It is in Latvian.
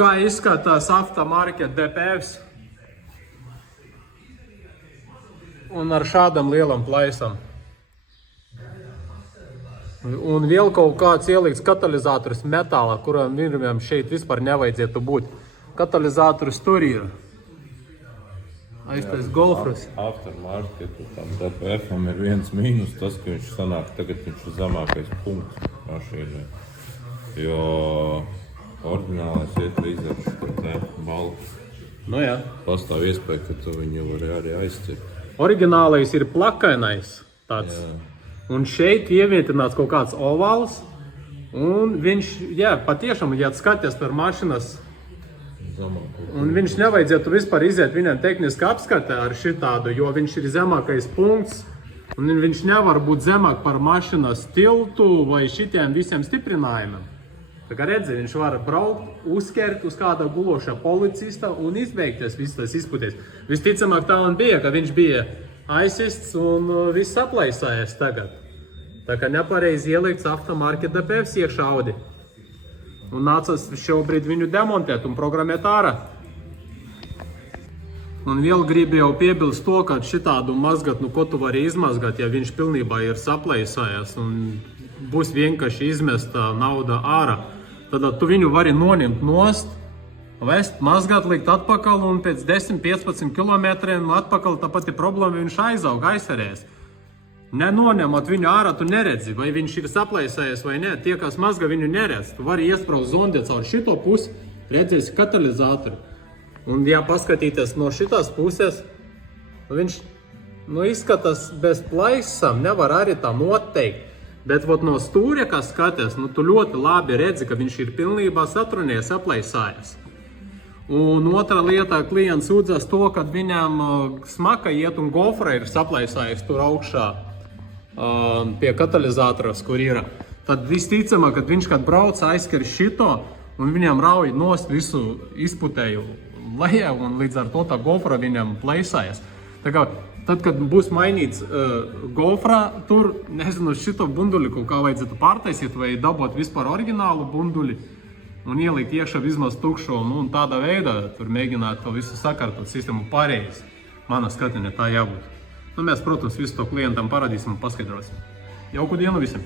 Kā izskatās Aftermarket DPFs? Un ar šādam lielam plaisam. Un vēl kaut kāds ielikts katalizators metālā, kuram vienam šeit vispār nevajadzētu būt. Katalizators tur ir. Aiztais Golfras. Aftermarketu tam DPF-am ir viens mīnus, tas, ka viņš sanāk, tagad viņš ir zemākais punkts mašīnai. Jo oriģinālais iet līdz ar šo te balku. Nu jā. Pastāv iespēja, ka tu viņu vari arī aizcirt. Oriģinālais ir plakainais tāds. Jā. Un šeit ievietināts kaut kāds ovāls. Un viņš, jā, patiešām, ja skaties par mašinas, un viņš nevajadzētu vispār iziet viņam tehniski apskatē ar šitādu, jo viņš ir zemākais punkts. Un viņš nevar būt zemāk par mašinas tiltu vai šitiem visiem stiprinājumiem. Tā kā redzi, viņš var braukt, uzkert uz kāda guloša policista un izbeigties viss tas izpūties. Visticamāk tā un bija, ka viņš bija aizsists un viss aplaisājies tagad. Tā kā nepareizi ielikts Aftermarket DPFs iekšā Audi. Un nācās šobrīd viņu demontēt un programmēt ārā. Un vēl gribu jau piebilst to, ka šitādu mazgat, ko tu vari izmazgat, ja viņš pilnībā ir saplaisājies un būs vienkārši izmesta nauda ārā. Tad tu viņu vari noņemt nost, vest, mazgat, likt atpakaļ un pēc 10-15 kilometriem atpakaļ tā pati problēma viņš aizaug, aizserēs. Nenoņemot viņu ārā, tu neredzi, vai viņš ir saplaisājies vai ne. Tie, kas mazga, viņu neredz. Tu vari iespraust zondi caur šito pusi, redzēsi katalizatori. Un ja paskatīties no šitās puses, viņš izskatās bez plaisam, nevar arī tā noteikt. Bet no stūrja, kā skaties, tu ļoti labi redzi, ka viņš ir pilnībā satrunies, aplaisājies. Un otra lieta, klients sūdzas to, ka viņam smaka iet un gofra ir saplaisājies tur augšā pie katalizatoras, kur ir. Tad visticamāk, kad viņš kad brauc aizskar šito un viņam rauj nost visu izputēju lejā un līdz ar to tā gofra viņam plaisājas. Tā kā tad, kad būs mainīts gofra, tur, nezinu, šito bunduli kaut kā vajadzētu pārtaisīt vai dabot vispār oriģinālu bunduli un ielikt iekšā vismaz tukšo un tādā veidā tur mēģināt to visu sakārtot sistēmu pareizi. Mana skatījumā tā jābūt. Mēs, protams, visu to klientam parādīsim un paskaidrosim. Jauku dienu visiem!